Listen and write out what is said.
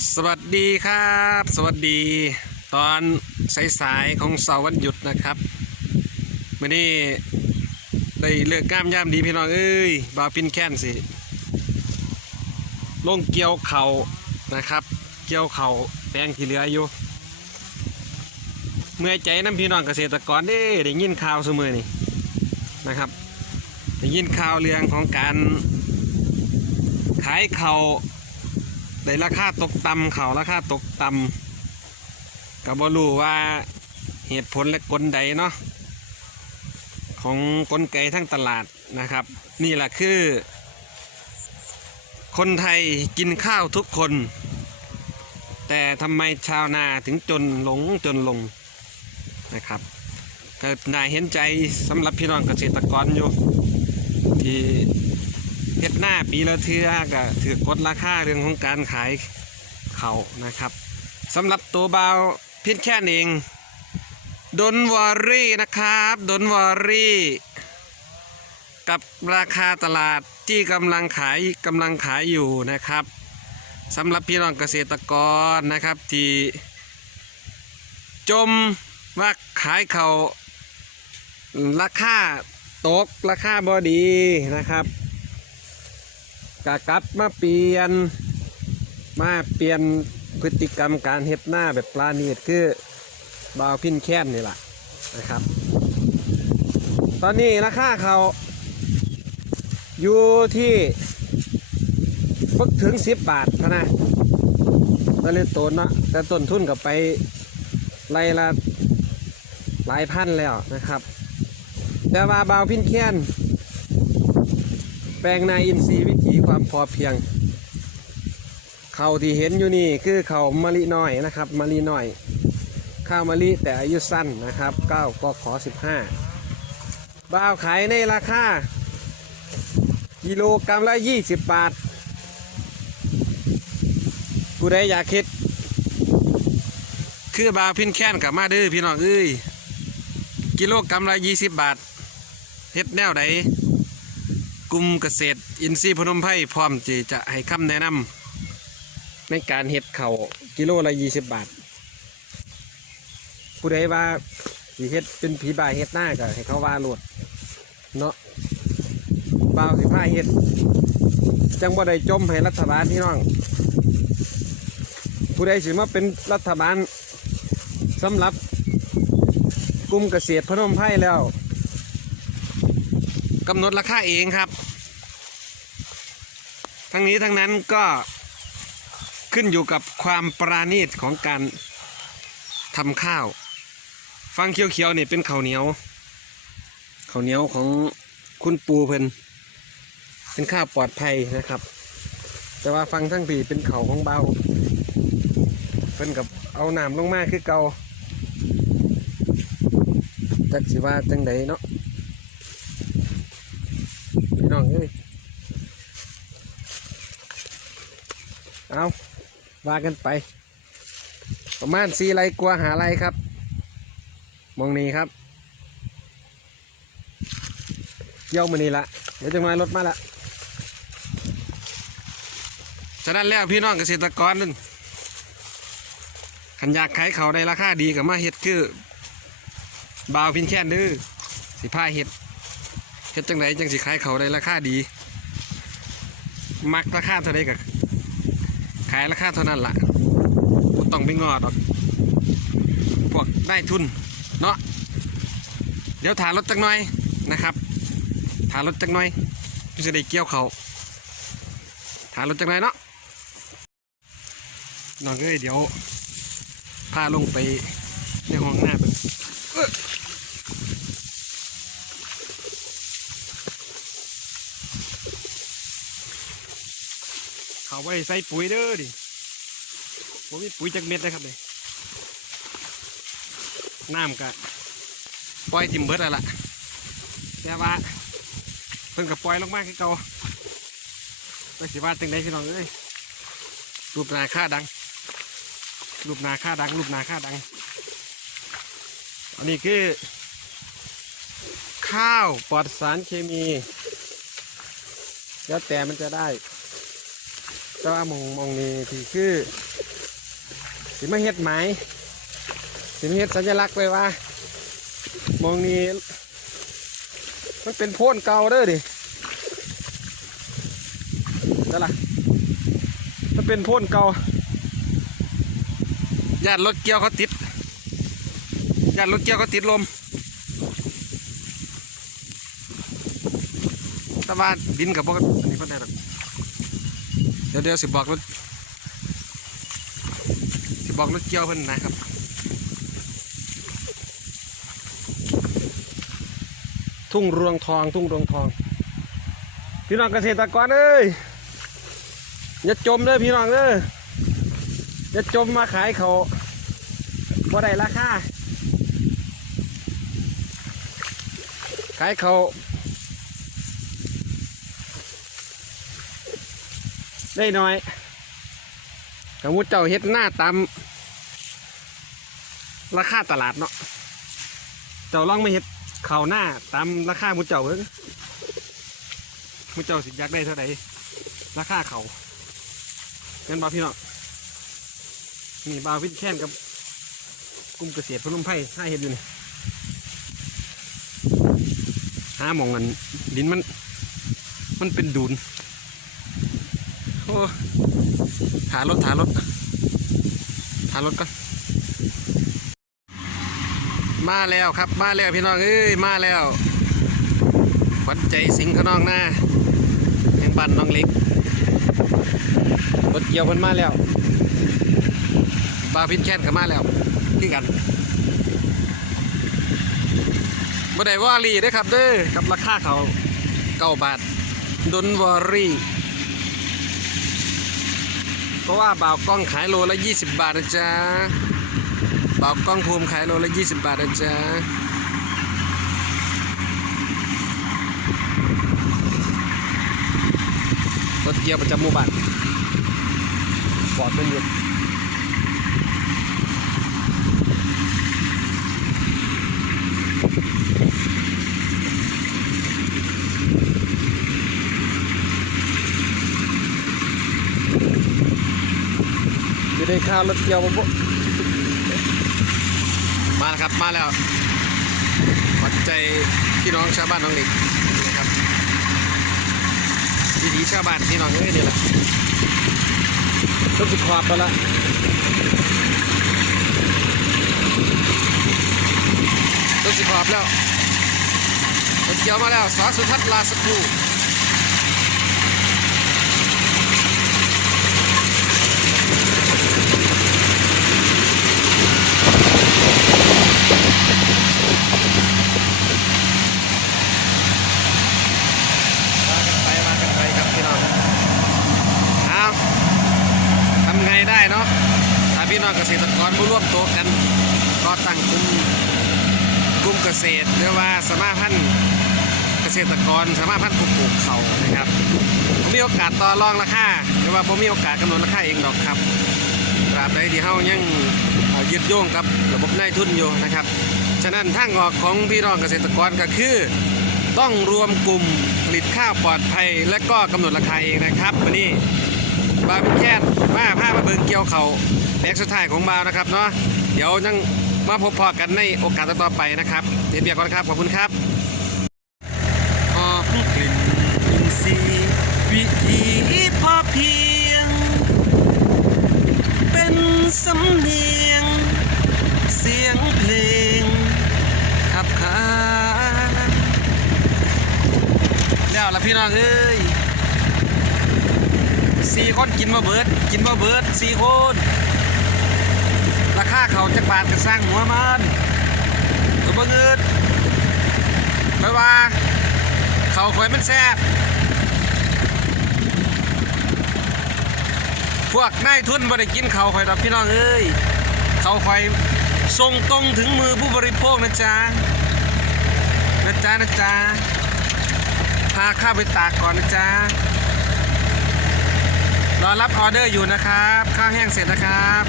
สวัสดีครับ สวัสดีตอนสายๆของเสาร์วันหยุดนะครับวันนี้ได้เลือกก้ามย่ามดีพี่น้องเอ้ยบาวพินแค้นสิลงเกี่ยวเขานะครับ เกี่ยวเขาแปลงที่เหลืออยู่ เมื่อใจน้ำพี่น้องเกษตรกรเด้ได้ยินข่าวเสมอนี่นะครับได้ยินข่าวเรื่องของการขายเขา ได้ราคาตกต่ำเขาราคาตกต่ำกับบรู้ว่าเหตุผลและกลใดเนาะของกลไกทั้งตลาดนะครับ นี่แหละคือ คนไทยกินข้าวทุกคน แต่ทำไมชาวนาถึงจนหลงจนลงนะครับก็น่าเห็นใจสำหรับพี่น้องเกษตรกรอยู่ที่ เฮ็ดหน้าปีละเทือก็ถือกดราคาเรื่องของการขายเขานะครับสำหรับตัวเบาเพิษแค่นเองดนวอรี่นะครับดนวอรี่กับราคาตลาดที่กำลังขายกำลังขายอยู่นะครับสำหรับพี่น้องเกษตรกรนะครับที่จมว่าขายเขาราคาตกราคาบอดีนะครับ กะกลับมาเปลี่ยน มาเปลี่ยนพฤติกรรมการเฮ็ดหน้าแบบปลาณีตคือบาวพินแค้นนี่แหละนะครับ ตอนนี้ราคาเขาอยู่ที่พึกถึง10บาทพะนะตอนนี้ต้นเนาะแต่ต้นทุนกับไปไล่ละหลายพันแล้วนะครับ แต่ว่าบาวพินแค้น แปลงนาอินทรีย์วิถีความพอเพียง เขาที่เห็นอยู่นี่คือเขามะลิน้อยนะครับมะลิน้อย ข้าวมะลิแต่อายุสั้นนะครับ9ก็ขอ 15บ้าวขายในราคากิโลกรัมละ 20 บาทผู้ใดอยากคิด คือบาวพินแค้นกับมาเด้อพี่น้องเอ้ย กิโลกรัมละ 20 บาทเฮ็ดแนวใด กลุ่มเกษตรอินทรีย์พนมไพรพร้อมที่จะให้คำแนะนำในการเฮ็ดเขากิโลละยี่สิบบาท ผู้ใดว่าสิเฮ็ดเป็นผีบายเฮ็ดหน้าก็ให้เขาว่าโหลดเนาะบ่าวสิพาเฮ็ด จังบ่ได้จมให้รัฐบาลพี่น้อง ผู้ใดสิมาเป็นรัฐบาลสำหรับกลุ่มเกษตรพนมไพรแล้วกำหนดราคาเองครับ ทั้งนี้ทั้งนั้นก็ขึ้นอยู่กับความปราณีตของการทำข้าว ฟังเขียวๆนี่เป็นข้าวเหนียวข้าวเหนียวของคุณปูเพิ่นเป็นข้าวปลอดภัยนะครับ แต่ว่าฟังทั้งผีเป็นเขาของเบาเพิ่นกับเอาน้ำลงมาคือเกาจักสิว่าจังใดเนาะพี่น้องเอ้ย เอาว่ากันไป ประมาณสี่ไรกลัวหาไรครับมองนี้ครับเยี่ยวมือนี้ละเดี๋ยวจะมารถมาละฉะนั้นแล้วพี่น้องเกษตรกรนั่นขันอยากขายเขาได้ราคาดีกับมาเห็ดคือบาวพินแค้นเด้อสิผ้าเห็ดเฮ็ดจังไดจังสิขายเขาได้ราคาดี มักราคาเท่าใดก็ ขายราคาเท่านั้นล่ะต้องไปงอดอกพวกได้ทุนเนาะเดี๋ยวถารถจักหน่อยนะครับถารถจักหน่อยจะได้เกี่ยวเขาถารถจักหน่อยเนาะน้องเอ้ยเดี๋ยวพาลงไปในห้องหน้าเบิ่งเอ้อ เขา ไว้ใส่ปุ๋ยเด้อดิผมมีปุ๋ยจากเม็ดนะครับเลยน้ำกะปล่อยทิมเบิร์ดแล้วล่ะแต่ว่าเพิ่งกับปล่อยลงมาคือเก่าไปสิว่าจังไดพี่น้องเอ้ยรูปนาค่าดังรูปนาค่าดังรูปนาค่าดัง อันนี้คือ ข้าวปลอดสารเคมี แล้วแต่มันจะได้ แต่ว่ามองมองนี้ที่คือ สิมาเฮ็ดไหมายสิมาเฮ็ดสัญลักษณ์ไว้ว่ามองนี้มันเป็นโพ่นเก่าเด้อดินั่นล่ะมันเป็นโพ่นเก่าญาติรถเกี่ยวเขาติดญาติรถเกี่ยวเขาติดลมแต่ว่าดินกับพวกนนี้ก็ได้หรอก เดี๋ยวเดี๋ยวสิบอกรถที่บอกรถเกี่ยวเพิ่นนะครับทุ่งรวงทอง ทุ่งรวงทอง พี่น้องเกษตรกรเอ้ยอย่าจมเด้อพี่น้องเด้ออย่าจมมาขายเขาบ่ได้ราคาขายเขา ได้น้อยสมมติเจ้าเฮ็ดหน้าตามราคาตลาดเนาะ เจ้าลองไม่เฮ็ดเข้าหน้าตามราคามุเจ้าเพิ่งมุเจ้าสิอยากได้เท่าไหร่ราคาเขาเงินบ่พี่น้องนี่บาววินแค้นกับกลุ่มเกษตรพนมไผ่ห้าเฮ็ดอยู่นี่หามองกันดินมัน มันเป็นดูน อ้หารถหารถหารถก่อนมาแล้วครับมาแล้วพี่น้องเอ้ยมาแล้วขวัญใจสิงห์ขนองหน้าแห่งบ้านน้องเล็กรถเกี่ยวเพิ่นมาแล้วบาพินแค้นก็มาแล้วคือกันบ่ได้วอรี่ด้อครับเด้อกับราคาเขาเก้าบาทดนวอรี่ เพราะว่าบ่าวกล้องขายโลละ 20 บาทนะจ๊ะบ่าวกล้องภูมิขายโลละ 20 บาทนะจ๊ะรถเกียร์ประจำหมู่บ้านปลอดเป็นอยู่ ได้ข้าวรถเกียวบ่บ่มาแล้วครับ มาแล้วขวัญใจพี่น้องชาวบ้านน้องเด็กนี่นะครับวิถีชาวบ้านพี่น้องเอ้ยนี่แหละต้องสิขอบไปละต้องสิขอบแล้วรถเกียวมาแล้วสอสุทัศน์ลาสกูครู มากันไปมากันไปครับพี่น้องเอาทำไงได้เนาะ ถ้าพี่น้องเกษต รผู้ร่วมโตกันก็ตั้งกลุ่มกลุ่มเกษตรหรือว่าสมาพันธ์เกษตรกรสมาพันธ์ผู้ปลูกเขานะครับผมมีโอกาสต่อรองราคาหรือว่าผมมีโอกาสกำหนดราคาเองดอกครับตราบใดที่เฮายังยึดโยงกับระบบนายทุนอยู่นะครับ ฉะนั้นทางออกของพี่น้องเกษตรกรก็คือต้องรวมกลุ่มผลิตข้าวปลอดภัย และก็กำหนดราคาเองนะครับวันนี้บาวเป็นแค่มาผ้ามาเบิงเกี่ยวเขา แบกสุดท้ายของบาวนะครับเนาะเดี๋ยวยังมาพบพอกันในโอกาสต่อไปนะครับเดี๋ยวเบียร์ก่อนครับขอบคุณครับหอมกลิ่นอินทรีวิถีพอเพียง เป็นสำเนียง เสียงเพลงขับขานแล้วละพี่น้องเอ้ยสี่คนกินมาเบิด กินมาเบิดสี่คน เขาจะบาทก็สร้างหัวมันก็บ่เงินไม่ว่า เขาคอยมันแซ่บพวกนายทุนบ่ได้กินเขาคอยดอกพี่น้องเอ้ยเขาคอยส่งตรงถึงมือผู้บริโภคนะจ๊ะนะจ๊ะนะจ๊ะพาข้าไปตากก่อนนะจ๊ะรอรับออเดอร์อยู่นะครับ ข้าวแห้งเสร็จนะครับ